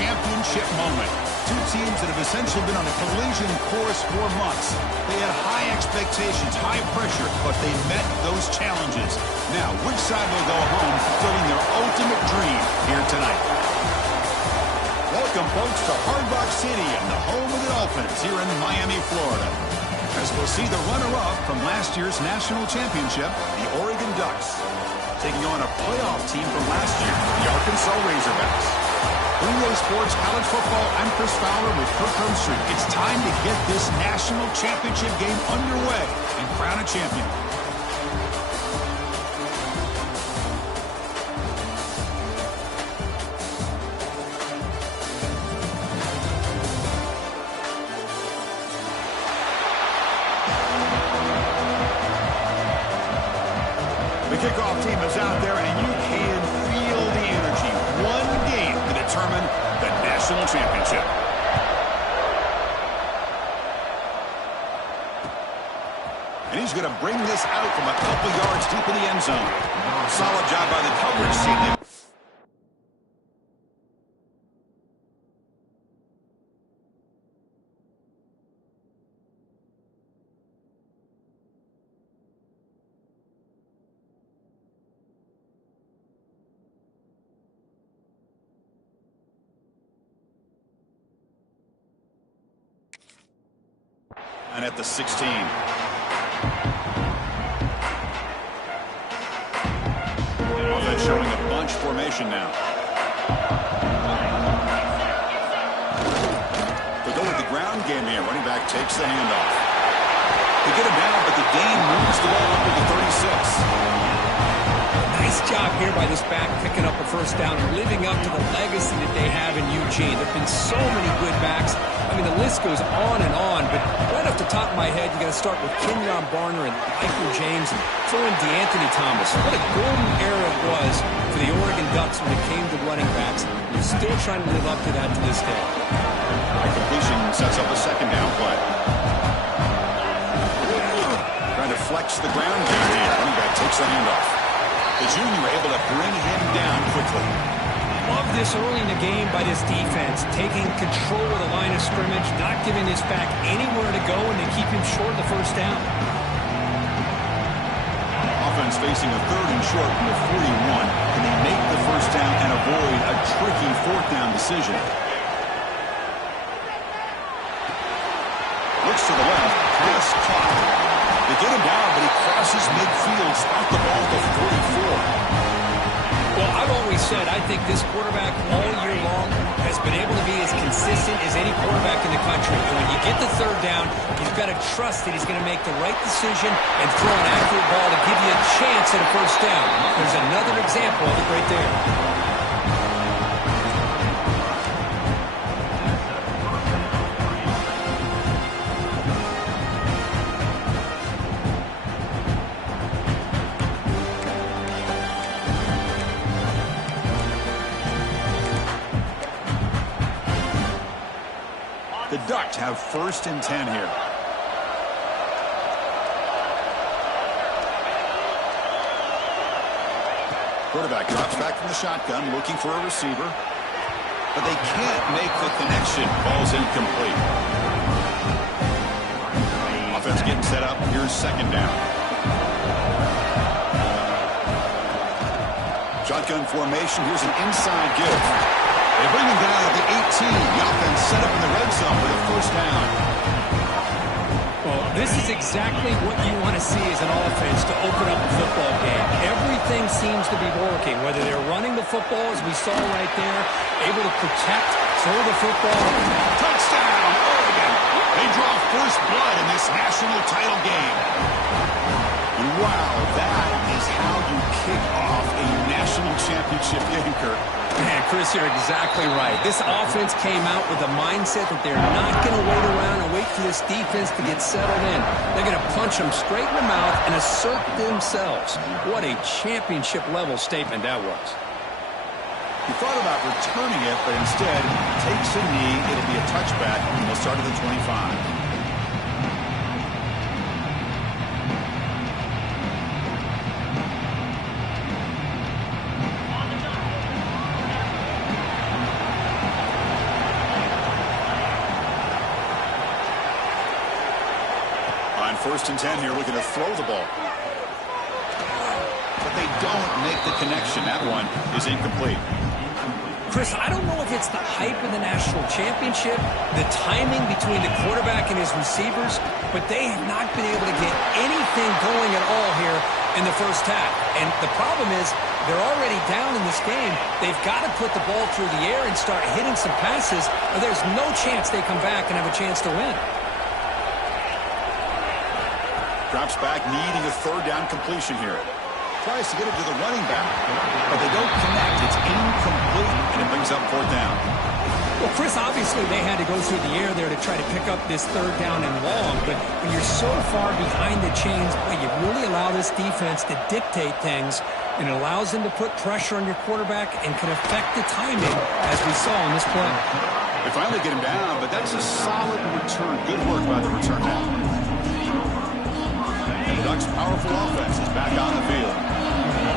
championship moment. Two teams that have essentially been on a collision course for months. They had high expectations, high pressure, but they met those challenges. Now, which side will go home fulfilling their ultimate dream here tonight? Welcome, folks, to Hard Rock Stadium, the home of the Dolphins here in Miami, Florida. As we'll see the runner-up from last year's national championship, the Oregon Ducks, taking on a playoff team from last year, the Arkansas Razorbacks. NBA Sports College Football, I'm Chris Fowler with Kirk Herbstreit. It's time to get this national championship game underway and crown a champion. The kickoff team is out there, and you can feel the energy. One game to determine the national championship. And he's going to bring this out from a couple yards deep in the end zone. Solid job by the coverage team. And at the 16. Offense showing a bunch formation now. To go with the ground game here. Running back takes the handoff. They get him down, but the gain moves the ball up to the 36. Nice job here by this back picking up a first down and living up to the legacy that they have in Eugene. There have been so many good backs. I mean, the list goes on and on, but right off the top of my head, you got to start with Kenyon Barner and Michael James and throw in DeAnthony Thomas. What a golden era it was for the Oregon Ducks when it came to running backs. They're still trying to live up to that to this day. The completion sets up a second down play. Trying to flex the ground game here. Running back takes the handoff. The junior able to bring him down quickly. Love this early in the game by this defense, taking control of the line of scrimmage, not giving this back anywhere to go, and they keep him short of the first down. Offense facing a third and short from the 41. Can they make the first down and avoid a tricky fourth down decision? Looks to the left, pass caught. They get him down, but he crosses midfield, spot the ball at the 44. Well, I've always said I think this quarterback all year long has been able to be as consistent as any quarterback in the country. And when you get the third down, you've got to trust that he's going to make the right decision and throw an accurate ball to give you a chance at a first down. There's another example of it right there. The Ducks have 1st and 10 here. Quarterback drops back from the shotgun, looking for a receiver. But they can't make the connection. Ball's incomplete. Offense getting set up. Here's second down. Shotgun formation. Here's an inside give. They bring him down at the 18. The offense set up in the red zone for the first down. Well, this is exactly what you want to see as an offense to open up a football game. Everything seems to be working, whether they're running the football, as we saw right there, able to protect, throw the football. Touchdown, Oregon. They draw first blood in this national title game. And wow, that is how you kick off a national championship game, Kirk. Man, Chris, you're exactly right. This offense came out with a mindset that they're not going to wait around and wait for this defense to get settled in. They're going to punch them straight in the mouth and assert themselves. What a championship-level statement that was. He thought about returning it, but instead takes a knee. It'll be a touchback, and they'll start at the 25. 1st and 10 here, looking to throw the ball. But they don't make the connection. That one is incomplete. Chris, I don't know if it's the hype of the national championship, the timing between the quarterback and his receivers, but they have not been able to get anything going at all here in the first half. And the problem is they're already down in this game. They've got to put the ball through the air and start hitting some passes, or there's no chance they come back and have a chance to win. Drops back, needing a 3rd down completion here. Tries to get it to the running back, but they don't connect. It's incomplete, and it brings up 4th down. Well, Chris, obviously they had to go through the air there to try to pick up this 3rd down and long, but when you're so far behind the chains, boy, you really allow this defense to dictate things, and it allows them to put pressure on your quarterback and can affect the timing, as we saw in this play. They finally get him down, but that's a solid return. Good work by the return man. And the Ducks' powerful offense is back on the field.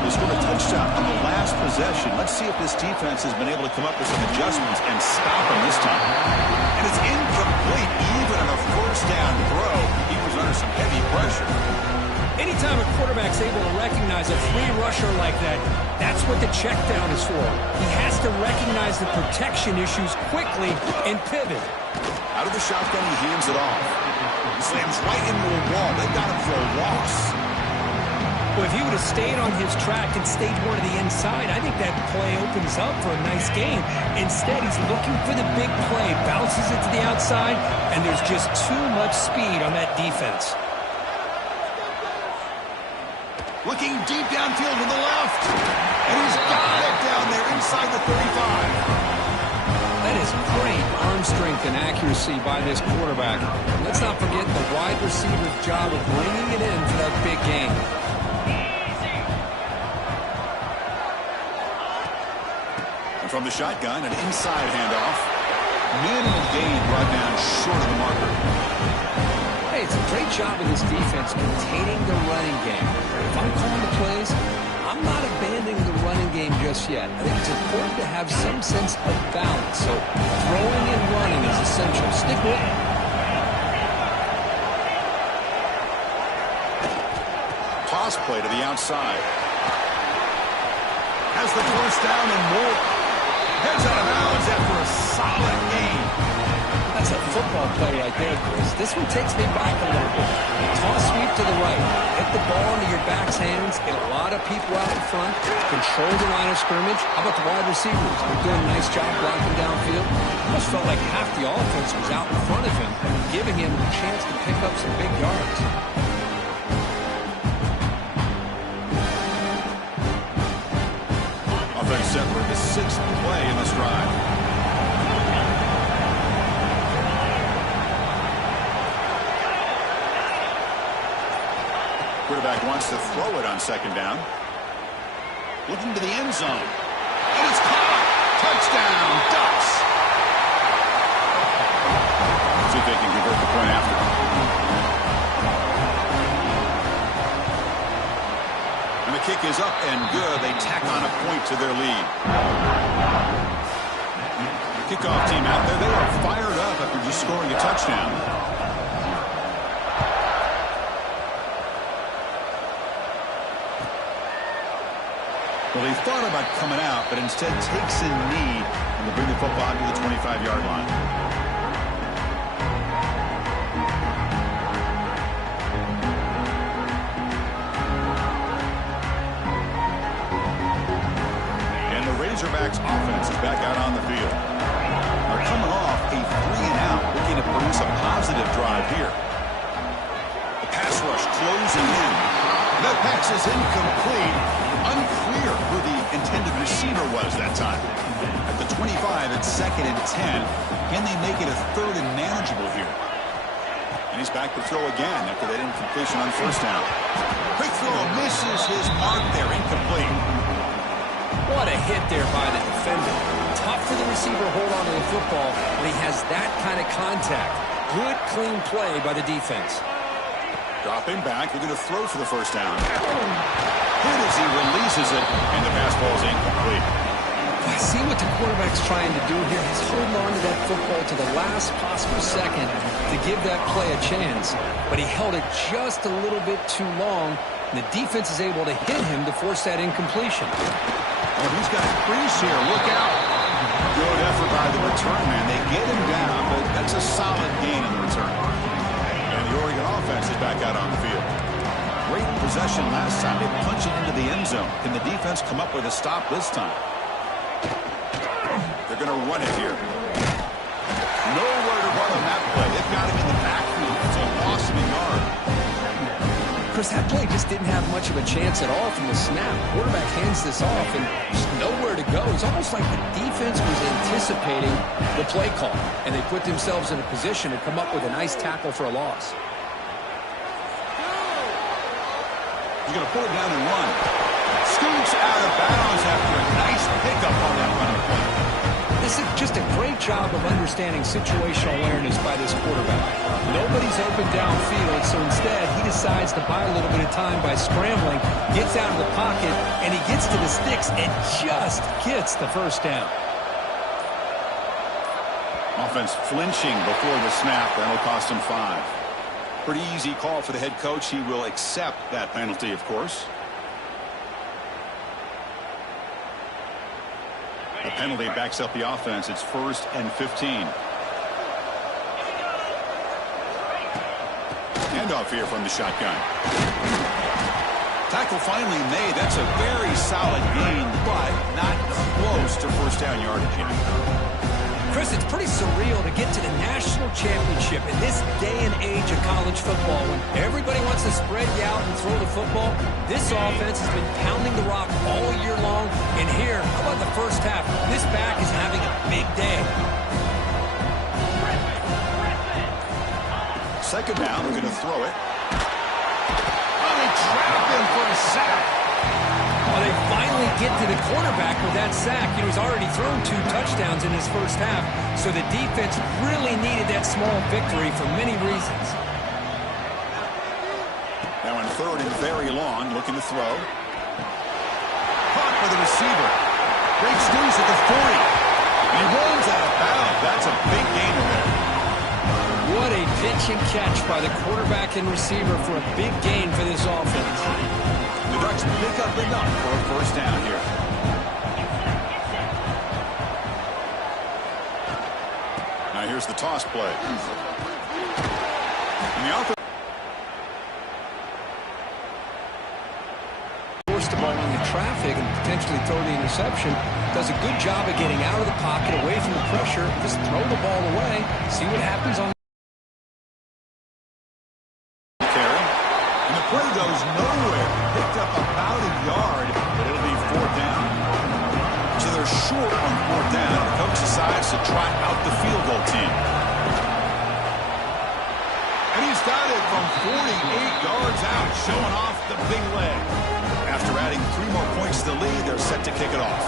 They scored a touchdown on the last possession. Let's see if this defense has been able to come up with some adjustments and stop them this time. And it's incomplete, even on a 1st down throw. He was under some heavy pressure. Anytime a quarterback's able to recognize a free rusher like that, that's what the check down is for. He has to recognize the protection issues quickly and pivot. Out of the shotgun, he hands it off. He slams right into a wall. They've got him for a loss. Well, if he would have stayed on his track and stayed more to the inside, I think that play opens up for a nice game. Instead, he's looking for the big play, bounces it to the outside, and there's just too much speed on that defense. Looking deep downfield to the left. And he's got it down there inside the 35. That is great arm strength and accuracy by this quarterback. Let's not forget the wide receiver's job of bringing it in for that big game. And from the shotgun, an inside handoff. Minimal gain brought down short of the marker. Hey, it's a great job of this defense containing the running game. If I'm calling the plays, I'm not abandoning the running game just yet. I think it's important to have some sense of balance. So throwing and running is essential. Stick with it. Toss play to the outside. Has the 1st down and more. Heads out of bounds after a solid gain. That's a football play right there, Chris. This one takes me back a little bit. Toss sweep to the right. Get the ball into your back's hands. Get a lot of people out in front. Control the line of scrimmage. How about the wide receivers? They're doing a nice job blocking downfield. Almost felt like half the offense was out in front of him, giving him the chance to pick up some big yards. Offense set for the 6th play in this drive. Quarterback wants to throw it on 2nd down. Looking to the end zone. And it's caught. Touchdown, Ducks. See if they can convert the point after. And the kick is up and good. They tack on a point to their lead. Kickoff team out there. They are fired up after just scoring a touchdown. Well, they thought about coming out, but instead takes a knee and will bring the football to the 25-yard line. And the Razorbacks offense is back out on the field. They're coming off a 3-and-out, looking to produce a positive drive here. The pass rush closing in. That pass is incomplete. Unclear who the intended receiver was that time. At the 25, it's 2nd and 10. Can they make it a 3rd and manageable here? And he's back to throw again after that incompletion on 1st down. Quick throw misses his mark there, incomplete. What a hit there by the defender. Tough for the receiver to hold on to the football when he has that kind of contact. Good, clean play by the defense. Dropping back, looking to throw for the 1st down. Good as he releases it, and the pass ball is incomplete. see what the quarterback's trying to do here. He's holding on to that football to the last possible second to give that play a chance. But he held it just a little bit too long, and the defense is able to hit him to force that incompletion. Oh, he's got a crease here. Look out. Good effort by the return man. They get him down, but that's a solid gain in the return. And the Oregon offense is back out on the field. Great possession last time. They punch it into the end zone. Can the defense come up with a stop this time? They're going to run it here. Nowhere to run on that play. They've got him in the backfield. It's a loss of a yard. Chris, that play just didn't have much of a chance at all from the snap. Quarterback hands this off and just nowhere to go. It's almost like the defense was anticipating the play call, and they put themselves in a position to come up with a nice tackle for a loss. He's going to pull it down and run. Scoots out of bounds after a nice pickup on that running play. This is just a great job of understanding situational awareness by this quarterback. Nobody's open downfield, so instead he decides to buy a little bit of time by scrambling, gets out of the pocket, and he gets to the sticks and just gets the first down. Offense flinching before the snap. That'll cost him 5. Pretty easy call for the head coach. He will accept that penalty, of course. The penalty backs up the offense. It's 1st and 15. Handoff here from the shotgun. Tackle finally made. That's a very solid gain, but not close to first down yardage yet. Chris, it's pretty surreal to get to the national championship in this day and age of college football when everybody wants to spread you out and throw the football. This offense has been pounding the rock all year long, and here, how about the first half? This back is having a big day. Second down, we're going to throw it. Oh, they trap him for a sack. Well, they finally get to the quarterback with that sack. He's already thrown 2 touchdowns in his first half, so the defense really needed that small victory for many reasons. Now on 3rd and very long, looking to throw. Caught for the receiver. Breaks loose at the 40. And he runs out of bounds. That's a big gain there. What a pitch and catch by the quarterback and receiver for a big gain for this offense. The Ducks pick up enough for a first down here. Now here's the toss play. And the offense forced the ball into traffic and potentially throw the interception. Does a good job of getting out of the pocket, away from the pressure. Just throw the ball away. See what happens on. play goes nowhere. Picked up about a yard, but it'll be 4th down. So they're short on 4th down. The coach decides to try out the field goal team. And he's got it from 48 yards out, showing off the big leg. After adding 3 more points to the lead, they're set to kick it off.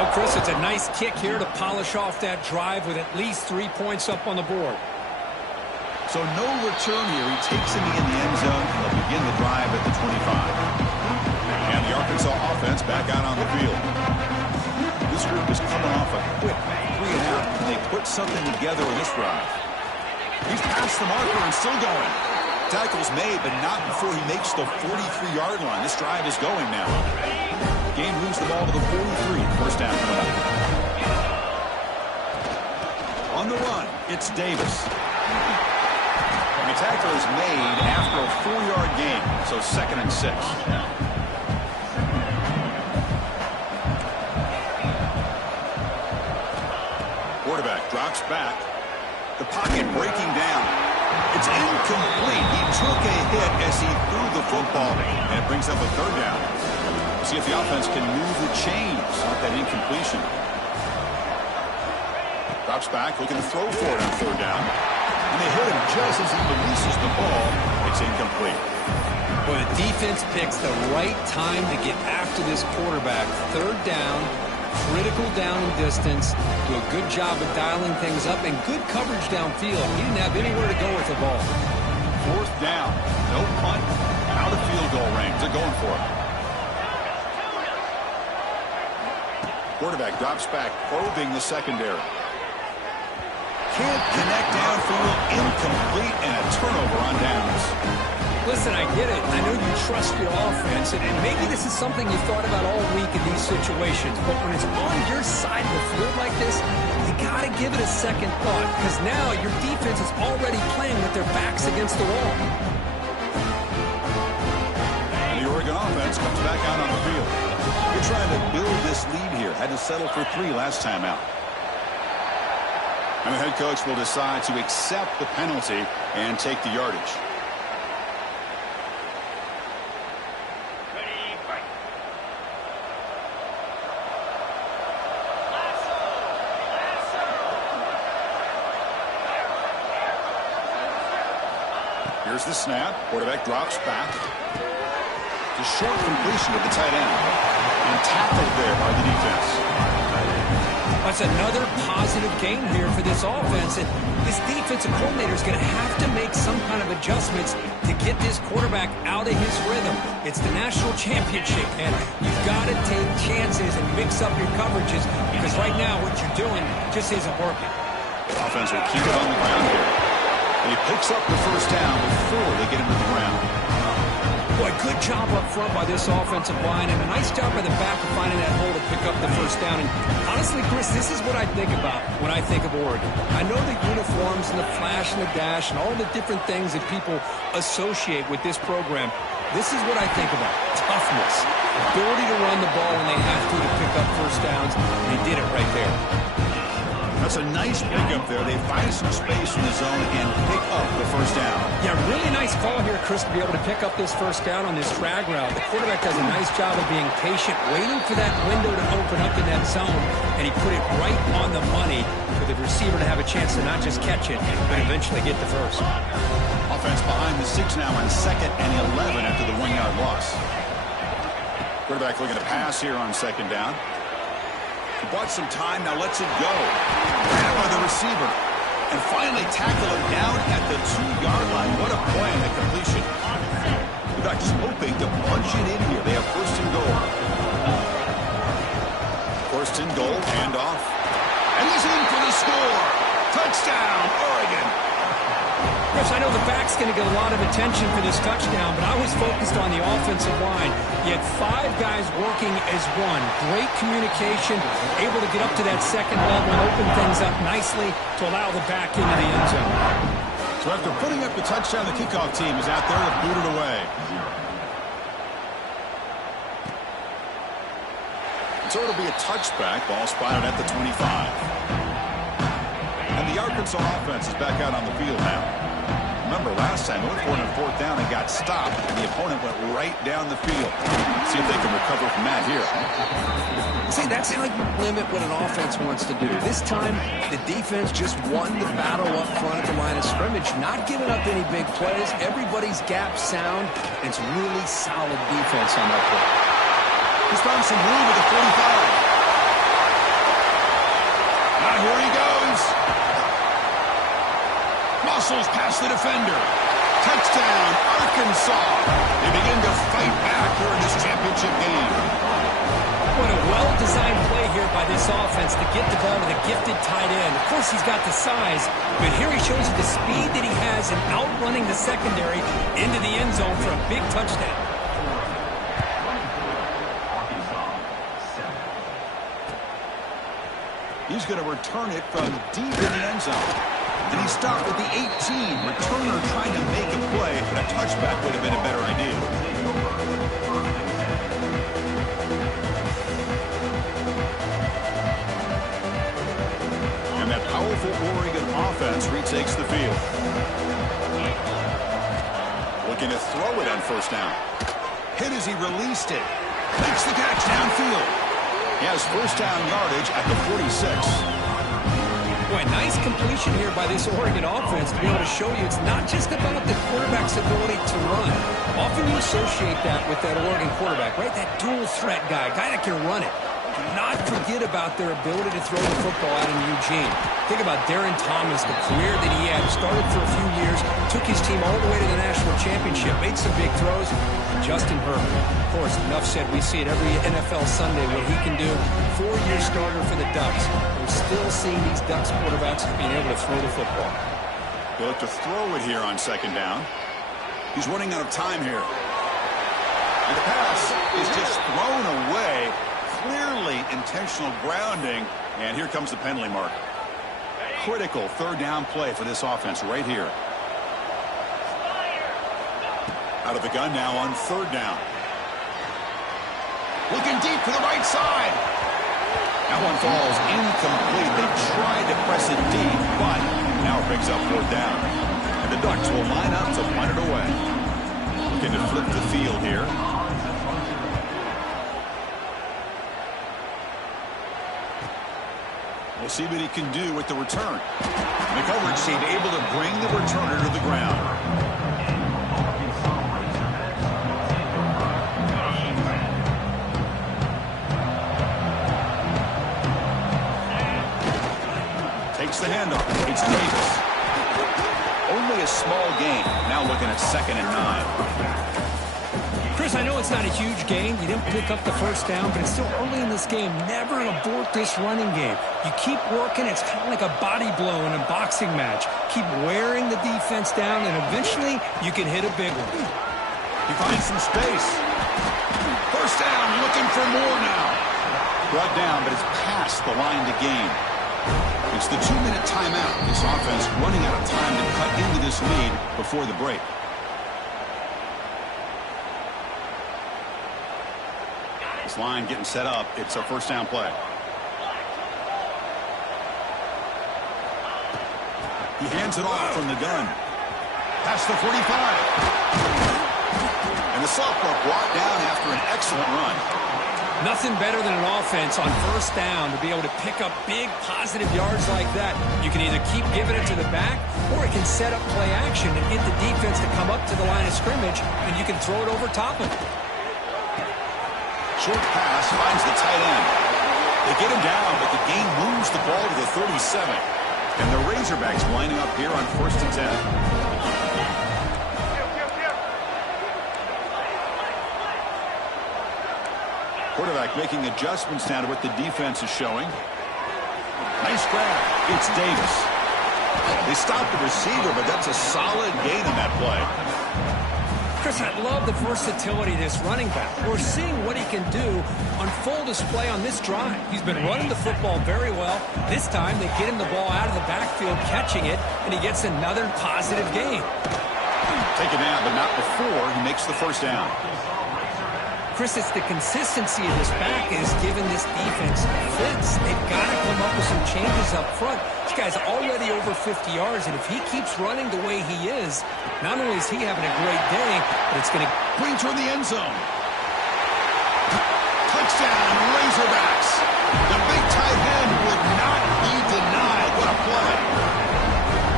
Oh, Chris, it's a nice kick here to polish off that drive with at least 3 points up on the board. So no return here. He takes it in the end zone, and they'll begin the drive at the 25. And the Arkansas offense back out on the field. This group is coming off a quick 3 and out, and they put something together in this drive. He's past the marker and still going. Tackle's made, but not before he makes the 43-yard line. This drive is going now. Game moves the ball to the 43. First down coming up. On the run, it's Davis. The tackle is made after a 4-yard gain, so 2nd and 6. Quarterback drops back. The pocket breaking down. It's incomplete. He took a hit as he threw the football, and it brings up a 3rd down. See if the offense can move the chains off that incompletion. Drops back, looking to throw for it on 3rd down. And they hit him just as he releases the ball. It's incomplete. Well, the defense picks the right time to get after this quarterback. 3rd down, critical down and distance. Do a good job of dialing things up and good coverage downfield. He didn't have anywhere to go with the ball. 4th down, no punt, out of field goal range. They're going for it. Quarterback drops back, probing the secondary. Can't connect downfield, incomplete, and a turnover on downs. Listen, I get it. I know you trust your offense, and maybe this is something you thought about all week in these situations, but when it's on your side of the field like this, you got to give it a second thought, because now your defense is already playing with their backs against the wall. The Oregon offense comes back out on the field. You're trying to build this lead here. Had to settle for 3 last time out. And the head coach will decide to accept the penalty and take the yardage. Here's the snap. Quarterback drops back. The short completion to the tight end. And tackled there by the defense. That's another positive game here for this offense. And this defensive coordinator is going to have to make some kind of adjustments to get this quarterback out of his rhythm. It's the national championship, and you've got to take chances and mix up your coverages, because right now what you're doing just isn't working. The offense will keep it on the ground here. And he picks up the first down before they get him to the ground. Boy, good job up front by this offensive line, and a nice job by the back of finding that hole to pick up the first down. And honestly, Chris, this is what I think about when I think of Oregon. I know the uniforms and the flash and the dash and all the different things that people associate with this program. This is what I think about. Toughness. Ability to run the ball when they have to pick up first downs. They did it right there. That's a nice pickup there. They find some space in the zone and pick up the first down. Yeah, really nice call here, Chris, to be able to pick up this first down on this drag route. The quarterback does a nice job of being patient, waiting for that window to open up in that zone, and he put it right on the money for the receiver to have a chance to not just catch it, but eventually get the first. Offense behind the 6 now on 2nd and 11 after the 1-yard loss. Quarterback looking to pass here on 2nd down. He bought some time, now lets it go. Grabbed by the receiver. And finally tackle him down at the 2-yard line. What a play on the completion. The Ducks just hoping to punch it in here. They have 1st and goal. 1st and goal, handoff. And he's in for the score. Touchdown, Oregon. Chris, I know the back's going to get a lot of attention for this touchdown, but I was focused on the offensive line. You had 5 guys working as one. Great communication, able to get up to that 2nd level and open things up nicely to allow the back into the end zone. So after putting up the touchdown, the kickoff team is out there to boot it away. So it'll be a touchback. Ball spotted at the 25. And the Arkansas offense is back out on the field now. Remember, last time they went for it on 4th down and got stopped, and the opponent went right down the field. See if they can recover from that here. See, that's how you limit what an offense wants to do. This time, the defense just won the battle up front at the line of scrimmage, not giving up any big plays. Everybody's gap sound, and it's really solid defense on that play. He's found some room at the 45. Now here he goes. Muscles past the defender. Touchdown, Arkansas. They begin to fight back here in this championship game. What a well-designed play here by this offense to get the ball to the gifted tight end. Of course, he's got the size, but here he shows you the speed that he has in outrunning the secondary into the end zone for a big touchdown. He's going to return it from deep in the end zone. And he stopped at the 18. Returner trying to make a play, but a touchback would have been a better idea. And that powerful Oregon offense retakes the field. Looking to throw it on 1st down. Hit as he released it. Makes the catch downfield. He has 1st down yardage at the 46. Boy, nice completion here by this Oregon offense to be able to show you it's not just about the quarterback's ability to run. Often you associate that with that Oregon quarterback, right? That dual threat guy that can run it. not forget about their ability to throw the football out in Eugene. Think about Darren Thomas, the career that he had. Started for a few years, took his team all the way to the national championship, made some big throws. Justin Herbert, of course, enough said. We see it every NFL Sunday what he can do. 4-year starter for the Ducks. We're still seeing these Ducks quarterbacks being able to throw the football. They'll have to throw it here on second down. He's running out of time here. And the pass is just thrown away. Clearly intentional grounding. And here comes the penalty mark. Critical third down play for this offense right here. Out of the gun now on third down. Looking deep to the right side. That one falls incomplete. They tried to press it deep, but now it brings up fourth down. And the Ducks will line up to punt it away. Looking to flip the field here. We'll see what he can do with the return. The coverage team able to bring the returner to the ground. Takes the handoff. It's Davis. Only a small gain. Now looking at 2nd and 9. Chris, I know it's not a huge gain. You didn't pick up the first down, but it's still early in this game. Never abort this running game. You keep working. It's kind of like a body blow in a boxing match. Keep wearing the defense down, and eventually you can hit a big one. He finds some space. First down, looking for more now. Brought down, but it's past the line to gain. It's the 2-minute timeout. This offense running out of time to cut into this lead before the break. This line getting set up. It's a first down play. He hands it off from the gun. Past the 45. And the sophomore brought down after an excellent run. Nothing better than an offense on first down to be able to pick up big positive yards like that. You can either keep giving it to the back, or it can set up play action and get the defense to come up to the line of scrimmage, and you can throw it over top of it. Short pass finds the tight end. They get him down, but the game moves the ball to the 37. And the Razorbacks lining up here on 1st and 10. Quarterback making adjustments now to what the defense is showing. Nice grab. It's Davis. They stopped the receiver, but that's a solid gain on that play. Chris, I love the versatility of this running back. We're seeing what he can do on full display on this drive. He's been running the football very well. This time, they get him the ball out of the backfield, catching it, and he gets another positive gain. Taken down, but not before he makes the first down. Chris, it's the consistency of this back is giving this defense fits. They've got to come up with some changes up front. This guy's already over 50 yards, and if he keeps running the way he is, not only is he having a great day, but it's going to bring toward the end zone. Touchdown, Razorbacks. The big tight end would not be denied. What a play.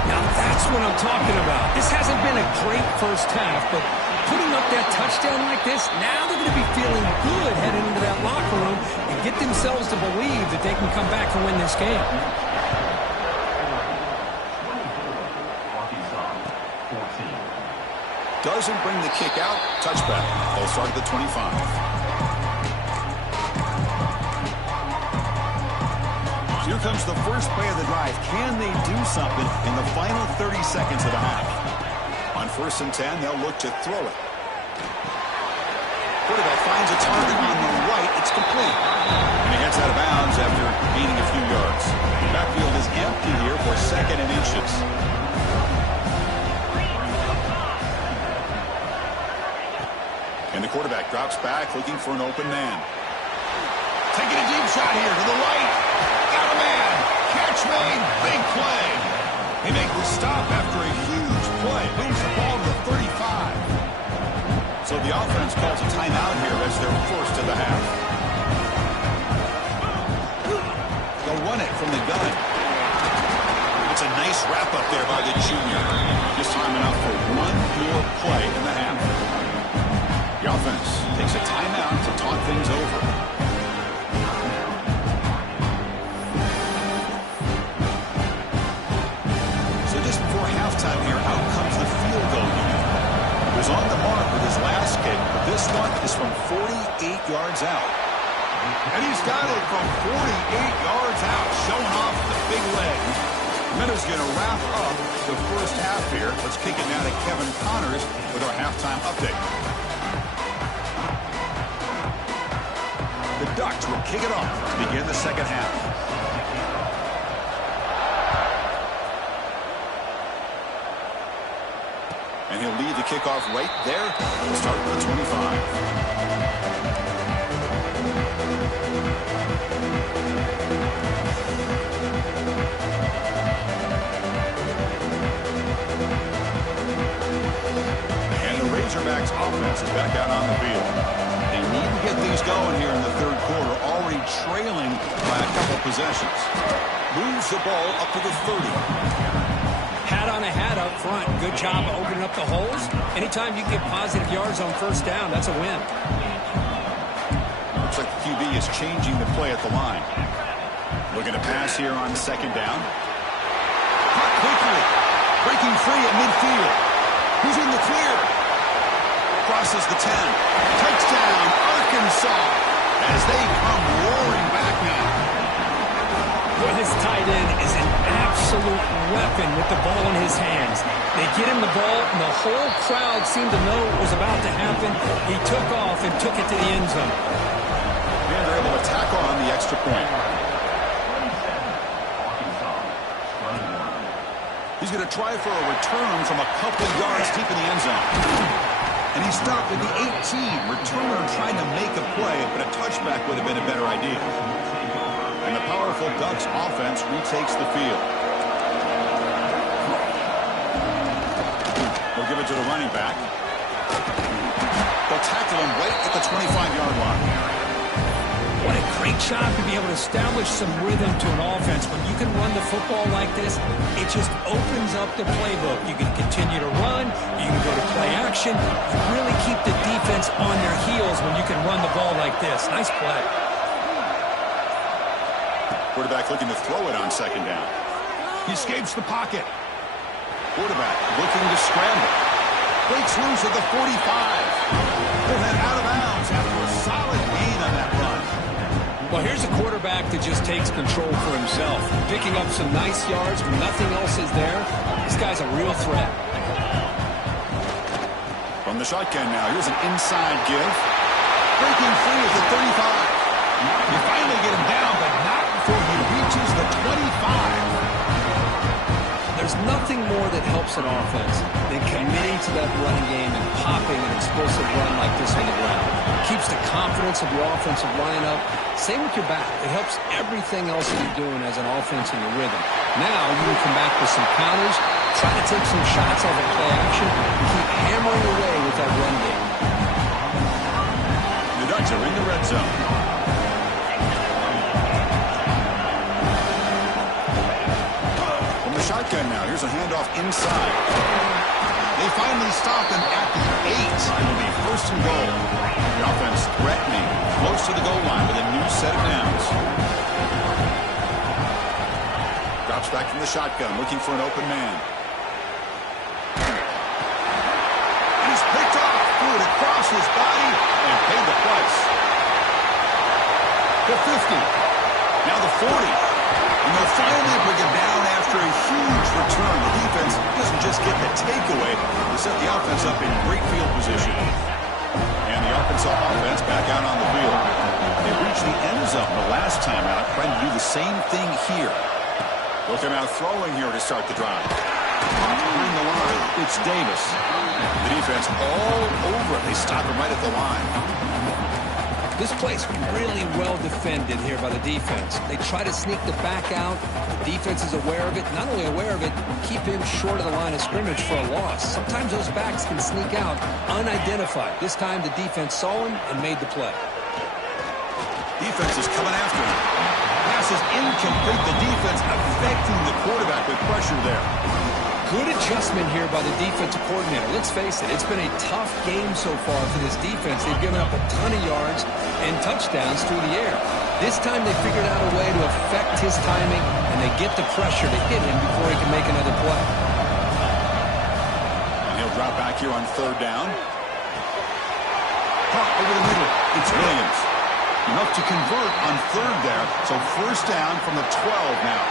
Now that's what I'm talking about. This hasn't been a great first half, but putting up that touchdown like this, now they're going to be feeling good heading into that locker room and get themselves to believe that they can come back and win this game. Doesn't bring the kick out. Touchback. They'll start at the 25. Here comes the first play of the drive. Can they do something in the final 30 seconds of the half? On 1st and 10, they'll look to throw it. Quarterback finds a target on the right. It's complete. And he heads out of bounds after gaining a few yards. The backfield is empty here for 2nd and inches. And the quarterback drops back looking for an open man. Taking a deep shot here to the right. Got a man. Catch made. Big play. They make the stop after a huge play. Brings the ball to the 35. So the offense calls a timeout here as they're forced to the half. They'll run it from the gun. It's a nice wrap-up there by the junior. Just time enough for one more play in the half. The offense takes a timeout to talk things over. from 48 yards out. And he's got it from 48 yards out, showing off the big leg. Minutes going to wrap up the first half here. Let's kick it now to Kevin Connors with our halftime update. The Ducks will kick it off to begin the second half. And he'll lead the kickoff right there. We'll start with the 25. Razorbacks offense is back out on the field. They need to get things going here in the third quarter, already trailing by a couple possessions. Moves the ball up to the 30. Hat on a hat up front. Good job of opening up the holes. Anytime you get positive yards on first down, that's a win. Looks like the QB is changing the play at the line. Looking to pass here on second down. Caught quickly. Breaking free at midfield. Who's in the clear? Crosses the 10. Touchdown, Arkansas, as they come roaring back now. Boy, this tight end is an absolute weapon with the ball in his hands. They get him the ball, and the whole crowd seemed to know what was about to happen. He took off and took it to the end zone. And they're able to tackle on the extra point. He's going to try for a return from a couple yards deep in the end zone. And he stopped at the 18. Returner trying to make a play, but a touchback would have been a better idea. And the powerful Ducks offense retakes the field. They'll give it to the running back. They'll tackle him right at the 25-yard line. What a great job to be able to establish some rhythm to an offense. When you can run the football like this, it just opens up the playbook. You can continue to run. You can go to play action. You really keep the defense on their heels when you can run the ball like this. Nice play. Quarterback looking to throw it on second down. He escapes the pocket. Quarterback looking to scramble. Breaks loose at the 45. He'll head out of bounds after a solid gain on that run. Well, here's a quarterback that just takes control for himself. Picking up some nice yards when nothing else is there. This guy's a real threat. From the shotgun now, here's an inside give. Breaking free at the 35. You finally get him down, but not before he reaches the 25. There's nothing more that helps an offense than committing to that running game and popping an explosive run like this on the ground. It keeps the confidence of your offensive line up. Same with your back. It helps everything else that you're doing as an offense in your rhythm. Now you can come back with some counters, try to take some shots off of play action, and keep hammering away with that run game. The Ducks are in the red zone. Shotgun now. Here's a handoff inside. They finally stop him at the 8. It'll be first and goal. The offense threatening close to the goal line with a new set of downs. Drops back from the shotgun, looking for an open man. He's picked off, threw it across his body, and paid the price. The 50. Now the 40. And they'll finally bring him down after a huge return. The defense doesn't just get the takeaway. They set the offense up in great field position. And the Arkansas offense back out on the field. They reached the end zone the last time out, trying to do the same thing here. Looking out throwing here to start the drive. Behind the line, it's Davis. The defense all over it. They stop him right at the line. This play's really well defended here by the defense. They try to sneak the back out. The defense is aware of it. Not only aware of it, keep him short of the line of scrimmage for a loss. Sometimes those backs can sneak out unidentified. This time the defense saw him and made the play. Defense is coming after him. Pass is incomplete. The defense affecting the quarterback with pressure there. Good adjustment here by the defensive coordinator. Let's face it, it's been a tough game so far for this defense. They've given up a ton of yards and touchdowns through the air. This time they figured out a way to affect his timing, and they get the pressure to hit him before he can make another play. And he'll drop back here on third down. Caught over the middle. It's Williams. Enough to convert on third there. So first down from the 12 now.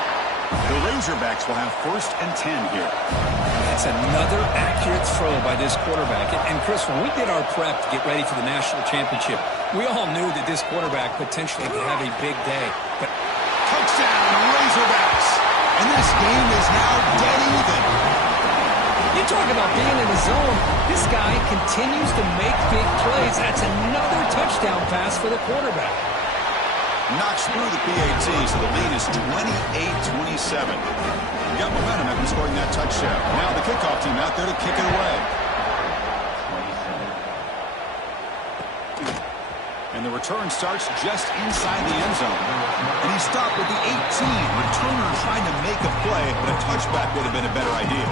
The Razorbacks will have 1st and 10 here. That's another accurate throw by this quarterback. And Chris, when we did our prep to get ready for the national championship, we all knew that this quarterback potentially could have a big day. But touchdown, Razorbacks. And this game is now dead even. You talk about being in the zone. This guy continues to make big plays. That's another touchdown pass for the quarterback. Knocks through the PAT, so the lead is 28-27. Got momentum after scoring that touchdown. Now the kickoff team out there to kick it away. And the return starts just inside the end zone. And he stopped with the 18. Returner trying to make a play, but a touchback would have been a better idea.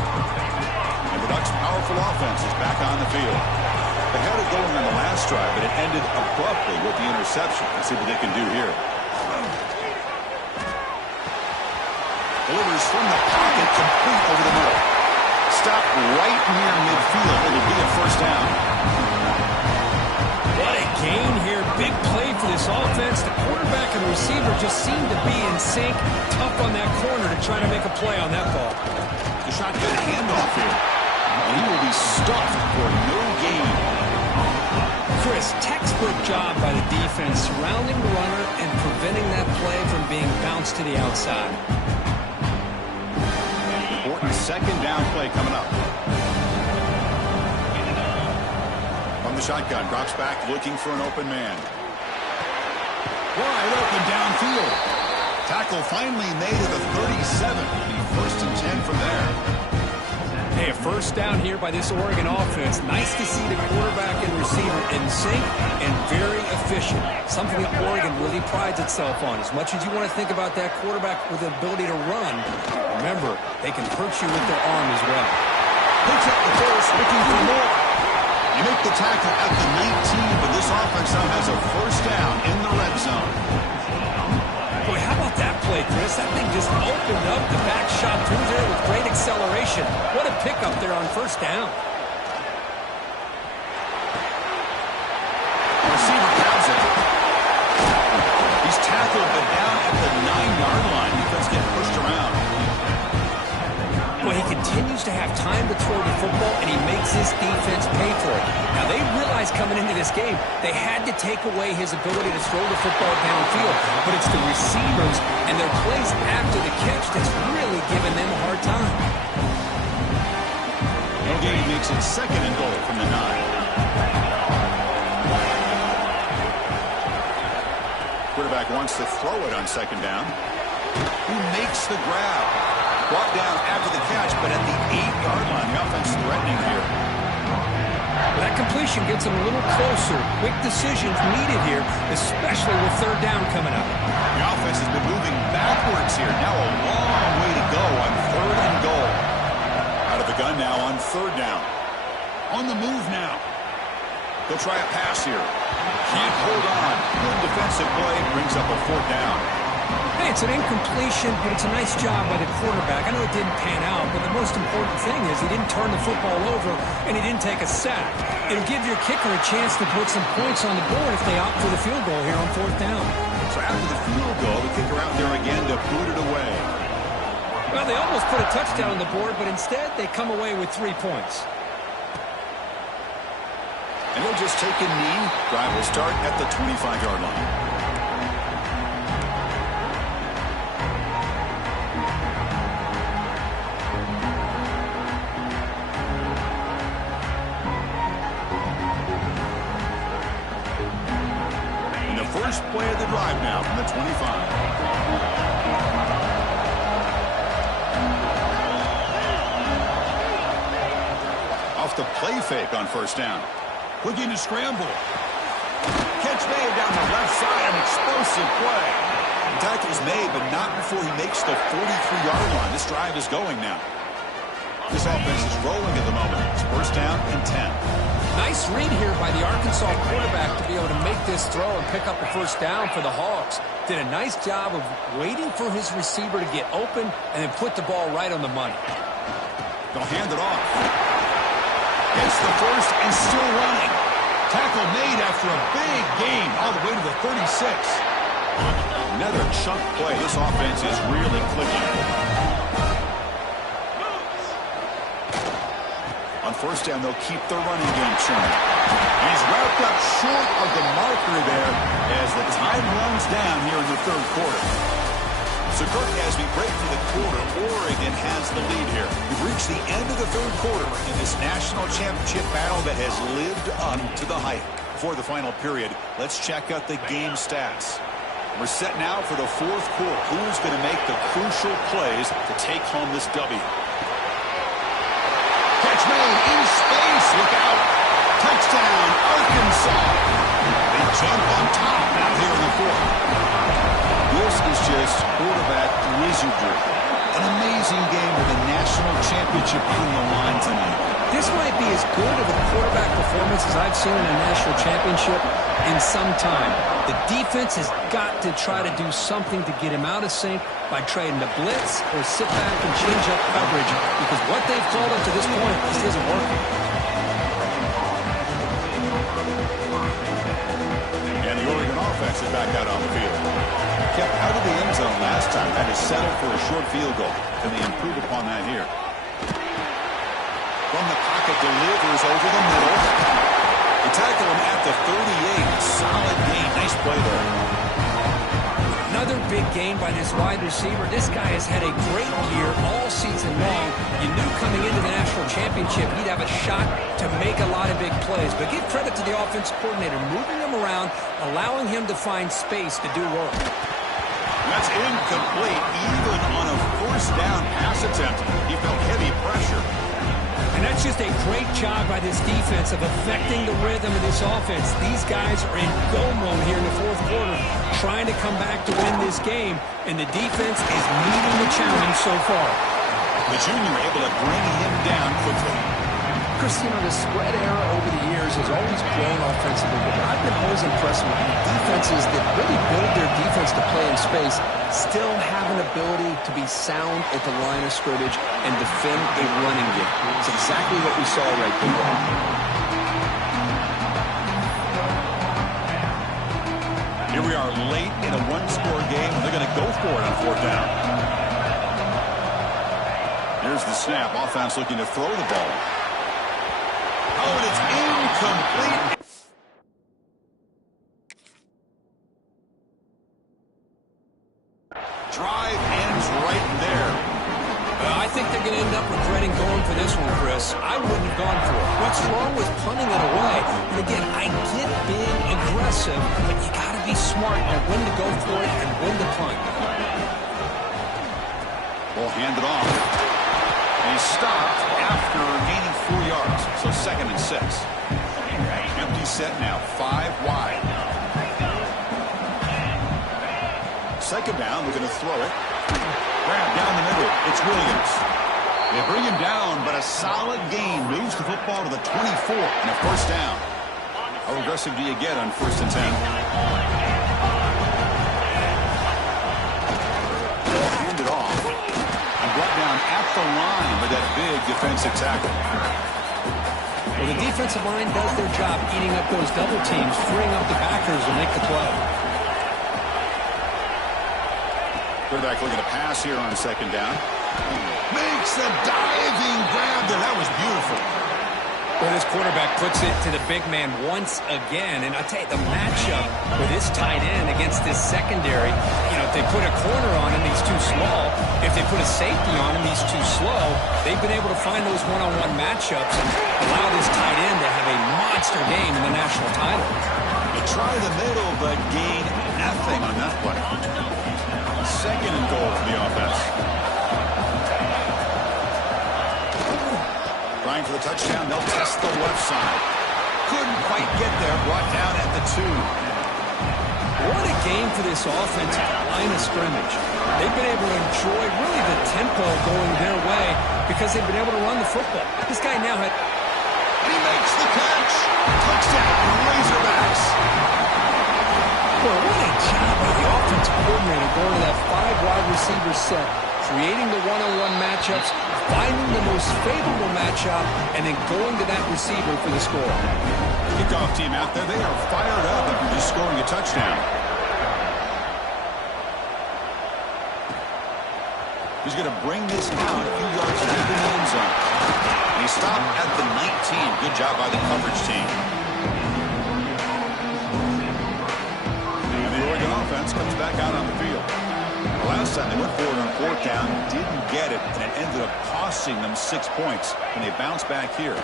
And the Ducks' powerful offense is back on the field. They had it going on the last drive, but it ended abruptly with the interception. Let's see what they can do here. Delivers from the pocket, complete over the middle. Stop right near midfield. It'll be a first down. What a gain here. Big play for this offense. The quarterback and the receiver just seem to be in sync. Tough on that corner to try to make a play on that ball. The shotgun handoff here. And he will be stuffed for no gain. Chris, textbook job by the defense surrounding the runner and preventing that play from being bounced to the outside. Important second down play coming up. From the shotgun, drops back looking for an open man. Wide open downfield. Tackle finally made at the 37. It'll be 1st and 10 from there. Hey, a first down here by this Oregon offense. Nice to see the quarterback and receiver in sync and very efficient. Something that Oregon really prides itself on. As much as you want to think about that quarterback with the ability to run, remember, they can hurt you with their arm as well. Picks up the first, looking for more. You make the tackle at the 19, but this offense now has a first down in the red zone. Boy, how about that play, Chris? That thing just opened up. The back shot through there with great acceleration. What a pickup there on first down. Receiver grabs it. He's tackled, but down at the 9-yard line. Defense getting pushed around. Well, he continues to have time to throw the football, and he makes his defense pay for it. Now, they realized coming into this game they had to take away his ability to throw the football downfield, but it's the receivers and their plays after the catch that's really giving them a hard time. Elgate makes it 2nd and goal from the 9. Quarterback wants to throw it on 2nd down. Who makes the grab? Brought down after the catch, but at the 8-yard line. The offense threatening here. That completion gets them a little closer. Quick decisions needed here, especially with 3rd down coming up. The offense has been moving backwards here. Now a long way to go on 3rd and goal. Out of the gun now on 3rd down. On the move now. They'll try a pass here. Can't hold on. Good defensive play. Brings up a 4th down. Hey, it's an incompletion, but it's a nice job by the quarterback. I know it didn't pan out, but the most important thing is he didn't turn the football over and he didn't take a sack. It'll give your kicker a chance to put some points on the board if they opt for the field goal here on 4th down. So after the field goal, the kicker out there again to boot it away. Well, they almost put a touchdown on the board, but instead they come away with 3 points. And he'll just take a knee. Drive will start at the 25-yard line. First play of the drive now from the 25. Off the play fake on 1st down. Looking to scramble. Catch made down the left side. An explosive play. The tackle's made, but not before he makes the 43-yard line. This drive is going now. This offense is rolling at the moment. It's 1st down and 10. Nice read here by the Arkansas quarterback to be able to make this throw and pick up a 1st down for the Hogs. Did a nice job of waiting for his receiver to get open and then put the ball right on the money. They'll hand it off. Gets the first and still running. Tackle made after a big gain all the way to the 36. Another chunk play. This offense is really clicking. On first down, they'll keep the running game churning. He's wrapped up short of the marker there as the time runs down here in the third quarter. So, Kirk, as we break for the quarter, Oregon has the lead here. We've reached the end of the third quarter in this national championship battle that has lived up to the hype. Before the final period, let's check out the game stats. We're set now for the fourth quarter. Who's going to make the crucial plays to take home this W? Catch made in space. Look out. Touchdown, Arkansas. They jump on top now here in the fourth. This is just quarterback wizardry. An amazing game with a national championship on the line tonight. This might be as good of a quarterback performance as I've seen in a national championship in some time. The defense has got to try to do something to get him out of sync by trading the blitz or sit back and change up coverage, because what they've called up to this point just isn't working. And the Oregon offense is back out on the field. Kept out of the end zone last time. Had to settle for a short field goal. Can they improve upon that here? From the pocket, delivers over the middle. They tackle him at the 38. Solid gain. Nice play there. Another big gain by this wide receiver. This guy has had a great year all season long. You knew coming into the national championship he'd have a shot to make a lot of big plays. But give credit to the offensive coordinator, moving him around, allowing him to find space to do work. That's incomplete. Even on a first down pass attempt, he felt heavy pressure. And that's just a great job by this defense of affecting the rhythm of this offense. These guys are in go mode here in the fourth quarter, trying to come back to win this game, and the defense is meeting the challenge so far. The junior able to bring him down quickly. Chris, the spread era over the years has always grown offensively, but I've been always impressed with defenses that really build their defense to play in space, still have an ability to be sound at the line of scrimmage and defend a running game. It's exactly what we saw right there. Here we are late in a one-score game, and they're going to go for it on fourth down. Here's the snap. Offense looking to throw the ball. Oh, and it's incomplete. Drive ends right there. I think they're going to end up regretting going for this one, Chris. I wouldn't have gone for it. What's wrong with punting it away? And again, I get being aggressive, but you got to be smart on when to go for it and when to punt. Ball handed off. And he stopped after gaining 4 yards. So 2nd and 6. Empty set now, 5 wide. Second down, we're going to throw it. Grab down the middle. It's Williams. They bring him down, but a solid gain moves the football to the 24 and a first down. How aggressive do you get on 1st and 10? Handed off and brought down at the line with that big defensive tackle. Well, the defensive line does their job eating up those double teams, freeing up the backers to make the play. Quarterback looking to pass here on 2nd down. Makes the diving grab there. That was beautiful. Well, this quarterback puts it to the big man once again. And I tell you, the matchup with this tight end against this secondary, if they put a corner on him, he's too small. If they put a safety on him, he's too slow. They've been able to find those one-on-one matchups and allow this tight end to have a monster game in the national title. They try the middle, but gain nothing on that play. 2nd and goal for the offense. Trying for the touchdown. They'll test the left side. Couldn't quite get there. Brought down at the 2. What a game for this offense at the line of scrimmage. They've been able to enjoy really the tempo going their way because they've been able to run the football. This guy now had... And he makes the catch. Touchdown, Razorbacks. Well, what a job by the offensive coordinator going to that 5 wide receiver set, creating the one-on-one matchups, finding the most favorable matchup, and then going to that receiver for the score. Kickoff team out there, they are fired up after just scoring a touchdown. He's going to bring this out a few yards deep in the end zone. And he stopped at the 19. Good job by the coverage team. And the Oregon offense comes back out on the field. The last time they went for it on fourth down, didn't get it, and it ended up costing them 6 points. And they bounce back here.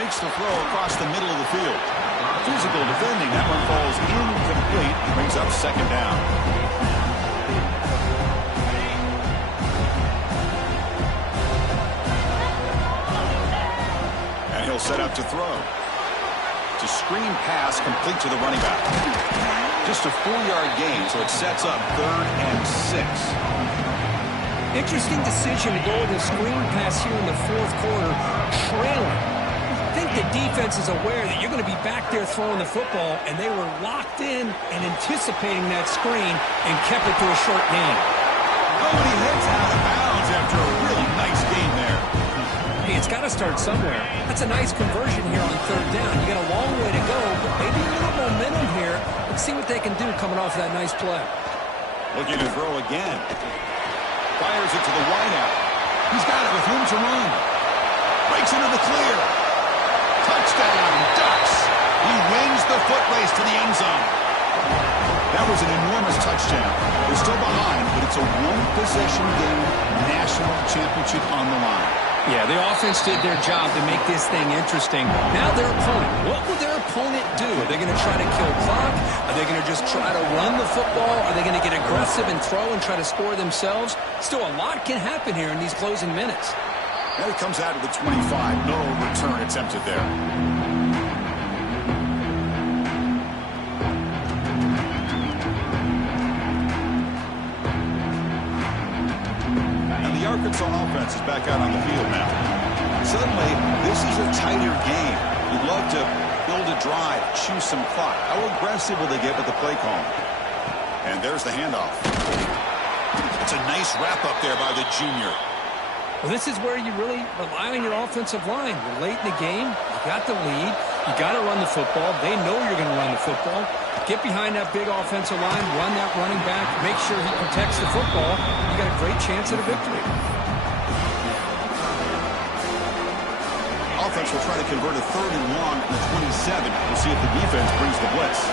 Makes the throw across the middle of the field. Physical defending. That one falls incomplete. Brings up second down. He'll set up to throw. It's a screen pass complete to the running back. Just a 4-yard gain, so it sets up 3rd and 6. Interesting decision to go with a screen pass here in the fourth quarter, trailing. I think the defense is aware that you're going to be back there throwing the football, and they were locked in and anticipating that screen and kept it to a short gain. Oh, and he heads out of bounds after a really nice gain there. Hey, it's got to start somewhere. That's a nice conversion here on 3rd down. You got a long way to go, but maybe a little momentum here. Let's see what they can do coming off that nice play. Looking to throw again. Fires it to the wideout. He's got it with room to run. Breaks into the clear. Touchdown, Ducks. He wins the foot race to the end zone. That was an enormous touchdown. They're still behind, but it's a one-possession game, national championship on the line. Yeah, the offense did their job to make this thing interesting. Now their opponent. What will their opponent do? Are they going to try to kill clock? Are they going to just try to run the football? Are they going to get aggressive and throw and try to score themselves? Still, a lot can happen here in these closing minutes. And it comes out of the 25. No return attempted there. Arkansas offense is back out on the field now. Suddenly, this is a tighter game. You'd love to build a drive, choose some clock. How aggressive will they get with the play call? And there's the handoff. It's a nice wrap up there by the junior. Well, this is where you really rely on your offensive line. You're late in the game. You got the lead. You got to run the football. They know you're going to run the football. Get behind that big offensive line, run that running back, make sure he protects the football. You got a great chance at a victory. Offense will try to convert a 3rd and long in the 27. We'll see if the defense brings the blitz.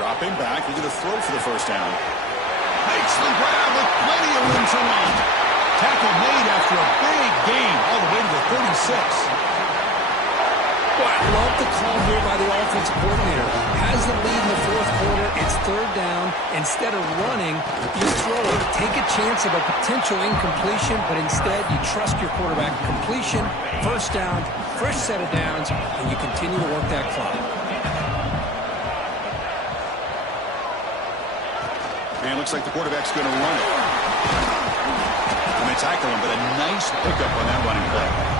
Dropping back, they're going to throw for the first down. Makes the grab with plenty of room to run. Tackle made after a big gain all the way to the 36. Well, I love the call here by the offensive coordinator. Has the lead in the fourth quarter. It's 3rd down. Instead of running, you throw it. Take a chance of a potential incompletion, but instead you trust your quarterback. Completion, 1st down, fresh set of downs, and you continue to work that clock. And it looks like the quarterback's going to run it. And they tackle him, but a nice pickup on that running play.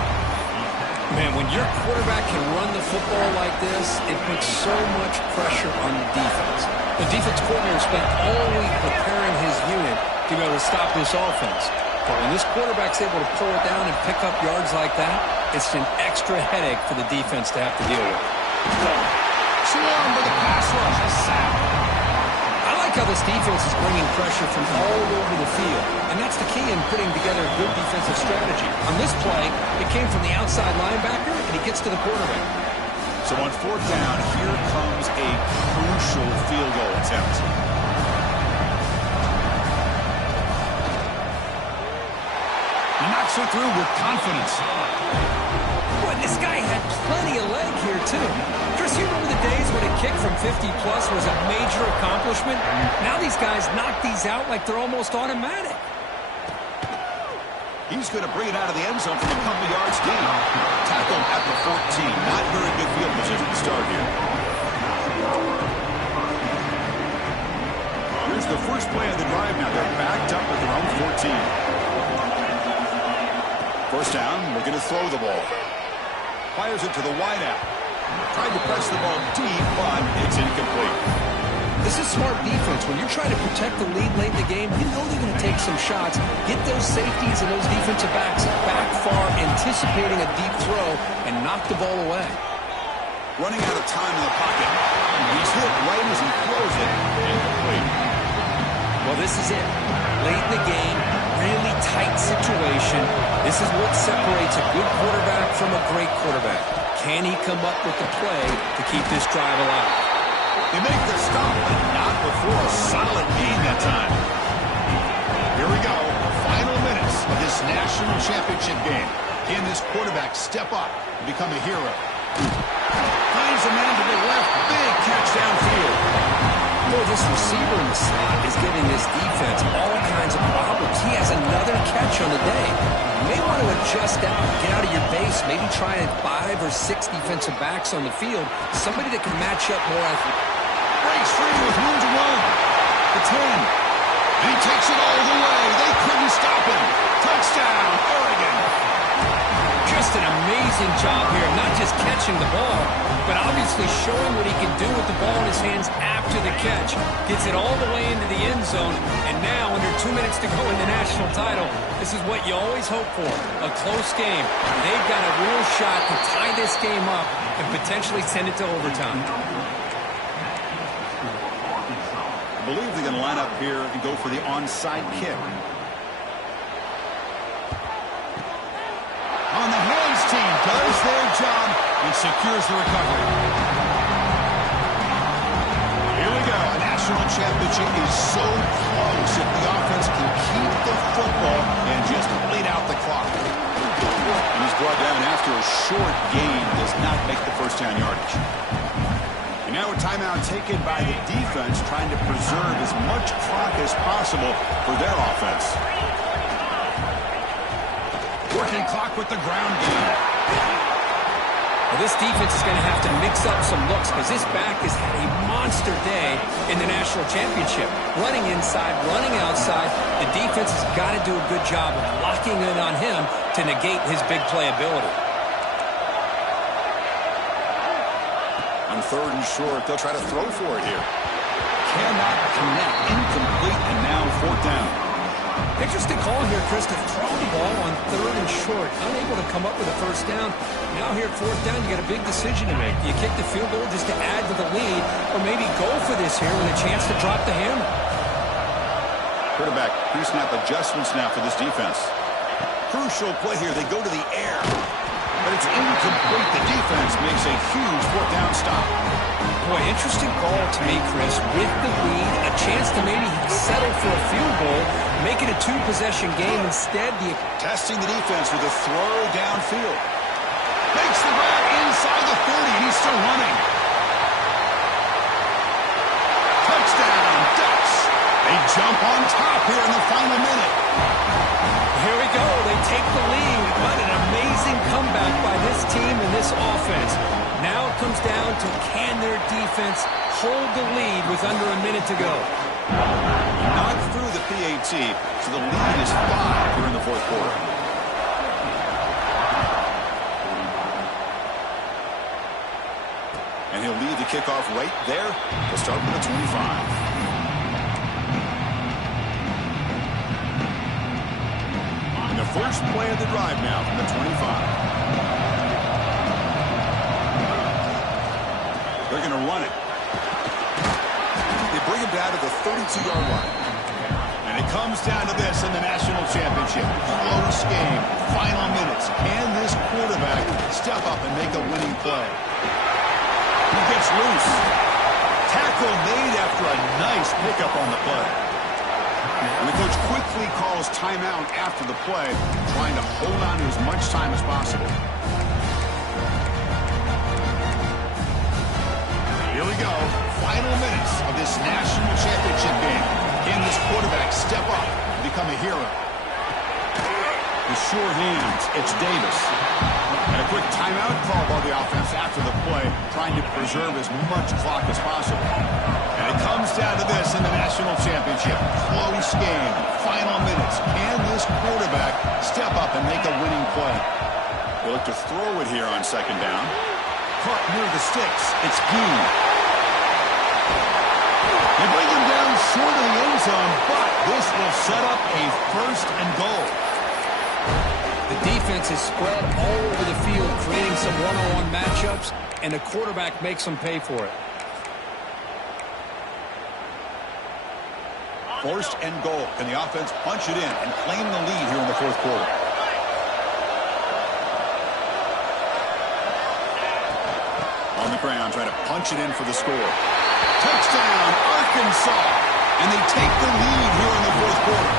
Man, when your quarterback can run the football like this, it puts so much pressure on the defense. The defense coordinator spent all week preparing his unit to be able to stop this offense. But when this quarterback's able to pull it down and pick up yards like that, it's an extra headache for the defense to have to deal with. Swarmed by the pass rush, a sack. I like how this defense is bringing pressure from all over the field, and that's the key in putting together a good defensive strategy. On this play, it came from the outside linebacker, and he gets to the quarterback. So on 4th down, here comes a crucial field goal attempt. He knocks it through with confidence. Boy, this guy had plenty of leg here, too. Chris, you remember the days when a kick from 50-plus was a major accomplishment? Now these guys knock these out like they're almost automatic. He's going to bring it out of the end zone from a couple yards deep. Tackled at the 14. Not very good field position to start here. Here's the first play of the drive now. They're backed up at their own 14. First down, looking to throw the ball. Fires it to the wideout. Tried to press the ball deep, but it's incomplete. This is smart defense. When you're trying to protect the lead late in the game, you know they're going to take some shots, get those safeties and those defensive backs back far, anticipating a deep throw, and knock the ball away. Running out of time in the pocket. He's hit right as he throws it. Incomplete. Well, this is it. Late in the game, really tight situation. This is what separates a good quarterback from a great quarterback. Can he come up with the play to keep this drive alive? They make the stop, but not before a solid gain that time. Here we go. Final minutes of this national championship game. Can this quarterback step up and become a hero? Finds a man to the left. Big catch downfield. Boy, this receiver in the slot is giving this defense all kinds of problems. He has another catch on the day. You may want to adjust out, get out of your base, maybe try 5 or 6 defensive backs on the field, somebody that can match up more athletic. Breaks free with room to run. The 10. And he takes it all the way. They couldn't stop him. Touchdown, Oregon. Just an amazing job here, not just catching the ball, but obviously showing what he can do with the ball in his hands after the catch. Gets it all the way into the end zone, and now under 2 minutes to go in the national title, this is what you always hope for, a close game. They've got a real shot to tie this game up and potentially send it to overtime. I believe they're going to line up here and go for the onside kick. On the hands team does their job and secures the recovery. Here we go. A national championship is so close if the offense can keep the football and just bleed out the clock. And he's brought down after a short gain, does not make the first down yardage. And now a timeout taken by the defense, trying to preserve as much clock as possible for their offense. Working clock with the ground game. Well, this defense is going to have to mix up some looks because this back has had a monster day in the national championship. Running inside, running outside. The defense has got to do a good job of locking in on him to negate his big play ability. On 3rd and short, they'll try to throw for it here. Cannot connect. Incomplete, and now 4th down. Interesting call here, Chris, to throw the ball on 3rd and short. Unable to come up with a first down. Now here at 4th down, you got a big decision to make. Do you kick the field goal just to add to the lead, or maybe go for this here with a chance to drop the hammer? Quarterback pre-snap adjustments now for this defense. Crucial play here. They go to the air, but it's incomplete. The defense makes a huge 4th down stop. Boy, interesting call to me, Chris. With the lead, a chance to maybe settle for a field goal, make it a 2-possession game. Instead, testing the defense with a throw downfield. Makes the grab inside the 30, and he's still running. Touchdown, Ducks. They jump on top here in the final minute. Here we go. They take the lead. What an amazing comeback by this team and this offense. Now it comes down to can their defense hold the lead with under a minute to go. Not through the PAT, so the lead is 5 here in the 4th quarter. And he'll lead the kickoff right there. He'll start with the 25. And the first play of the drive now from the 25. They're going to run it. They bring him down to the 32-yard line. And it comes down to this in the national championship. Close game, final minutes. Can this quarterback step up and make a winning play? He gets loose. Tackle made after a nice pickup on the play. And the coach quickly calls timeout after the play, trying to hold on to as much time as possible. Here we go. Final minutes of this national championship game. Can this quarterback step up and become a hero? The sure hands, it's Davis. And a quick timeout call by the offense after the play, trying to preserve as much clock as possible. And it comes down to this in the national championship. Close game, final minutes. Can this quarterback step up and make a winning play? They look to throw it here on 2nd down. Caught near the sticks. It's Gee. They bring him down short of the end zone, but this will set up a first and goal. The defense is spread all over the field, creating some one-on-one matchups, and the quarterback makes them pay for it. First and goal. Can the offense punch it in and claim the lead here in the fourth quarter? On the ground, trying to punch it in for the score. Touchdown, Arkansas. And they take the lead here in the fourth quarter.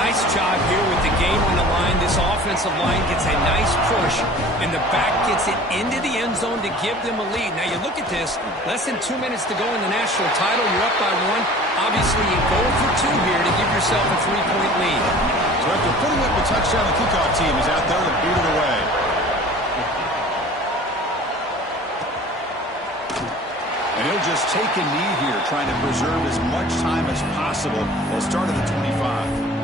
Nice job here with the game on the line. This offensive line gets a nice push, and the back gets it into the end zone to give them a lead. Now, you look at this, less than 2 minutes to go in the national title. You're up by 1. Obviously, you go for 2 here to give yourself a 3-point lead. So after putting up the touchdown, the kickoff team is out there to beat it away. And he'll just take a knee here, trying to preserve as much time as possible. They'll start at the 25.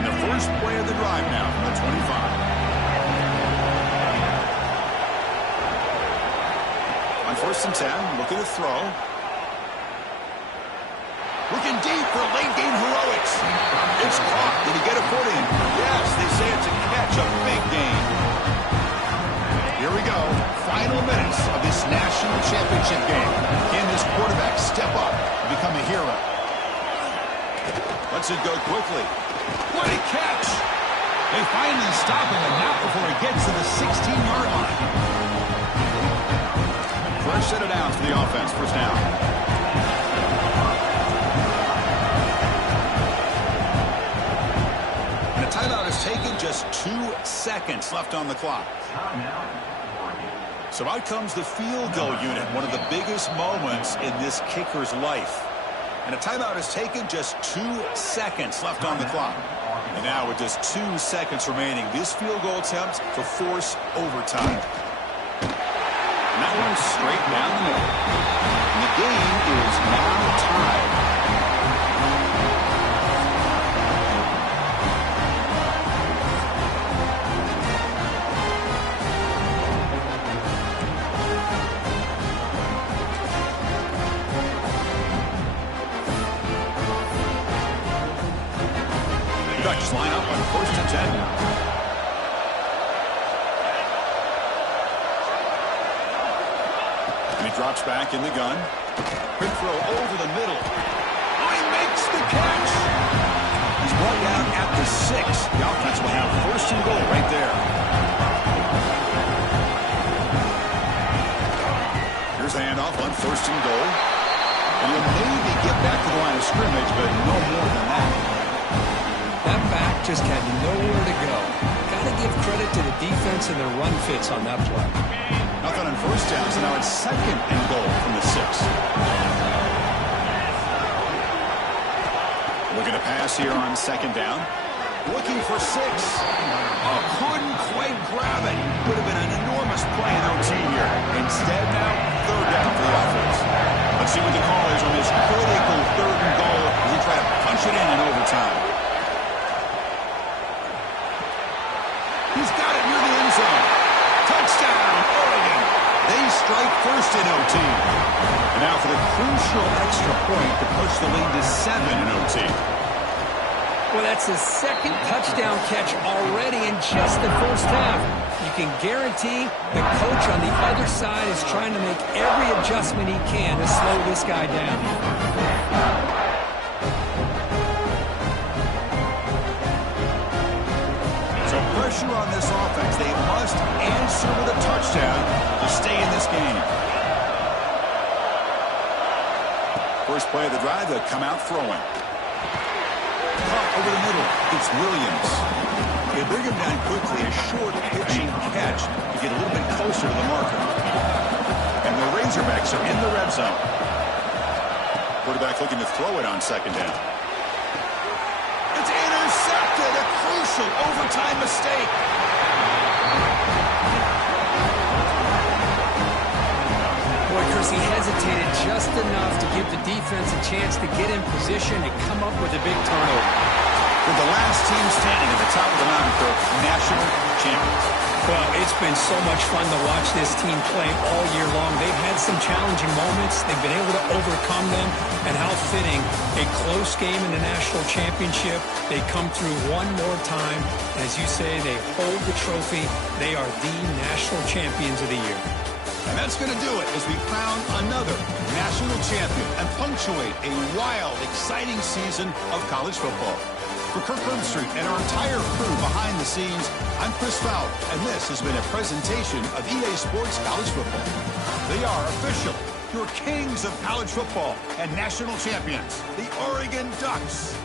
And the first play of the drive now from the 25. On 1st and 10, looking to throw. Looking deep for late-game heroics. It's caught. Did he get a foot in? Yes, they say it's a catch, a big game. Here we go. Final minutes of this national championship game. Can this quarterback step up and become a hero? Lets it go quickly. What a catch! They finally stop him, and not before he gets to the 16-yard line. Fresh set of downs for the offense. First down. And a timeout is taken. Just 2 seconds left on the clock. So out comes the field goal unit, one of the biggest moments in this kicker's life. And a timeout is taken, just 2 seconds left on the clock. And now with just 2 seconds remaining, this field goal attempt to force overtime. And that one's straight down the middle. And the game is now tied. Ducks line up on 1st and 10 now. And he drops back in the gun. Quick throw over the middle. Oh, he makes the catch. He's brought down at the 6. The offense will have 1st and goal right there. Here's the handoff on 1st and goal. And he'll maybe get back to the line of scrimmage, but no more than that. That back just had nowhere to go. Got to give credit to the defense and their run fits on that play. Nothing on 1st down, so now it's 2nd and goal from the 6. Looking to pass here on 2nd down. Looking for 6. Oh, couldn't quite grab it. Would have been an enormous play in OT here. Instead now, 3rd down for the offense. Let's see what the call is on this critical 3rd and goal as we try to punch it in overtime. He's got it near the end zone. Touchdown, Oregon. They strike first in OT. And now for the crucial extra point to push the lead to 7 in OT. Well, that's his 2nd touchdown catch already in just the first half. You can guarantee the coach on the other side is trying to make every adjustment he can to slow this guy down. Pressure on this offense. They must answer with a touchdown to stay in this game. First play of the drive, they'll come out throwing. Caught over the middle. It's Williams. They bring him down quickly. A short pitching catch to get a little bit closer to the marker. And the Razorbacks are in the red zone. Quarterback looking to throw it on 2nd down. It's intercepted. A crucial overtime mistake. Boy, Chris, he hesitated just enough to give the defense a chance to get in position and come up with a big turnover. For the last team standing at the top of the mountain for national champions. Well, it's been so much fun to watch this team play all year long. They've had some challenging moments. They've been able to overcome them. And how fitting, a close game in the national championship. They come through one more time. As you say, they hold the trophy. They are the national champions of the year. And that's going to do it as we crown another national champion and punctuate a wild, exciting season of college football. For Kirk Herbstreit and our entire crew behind the scenes, I'm Chris Fowler, and this has been a presentation of EA Sports College Football. They are official, your kings of college football and national champions, the Oregon Ducks.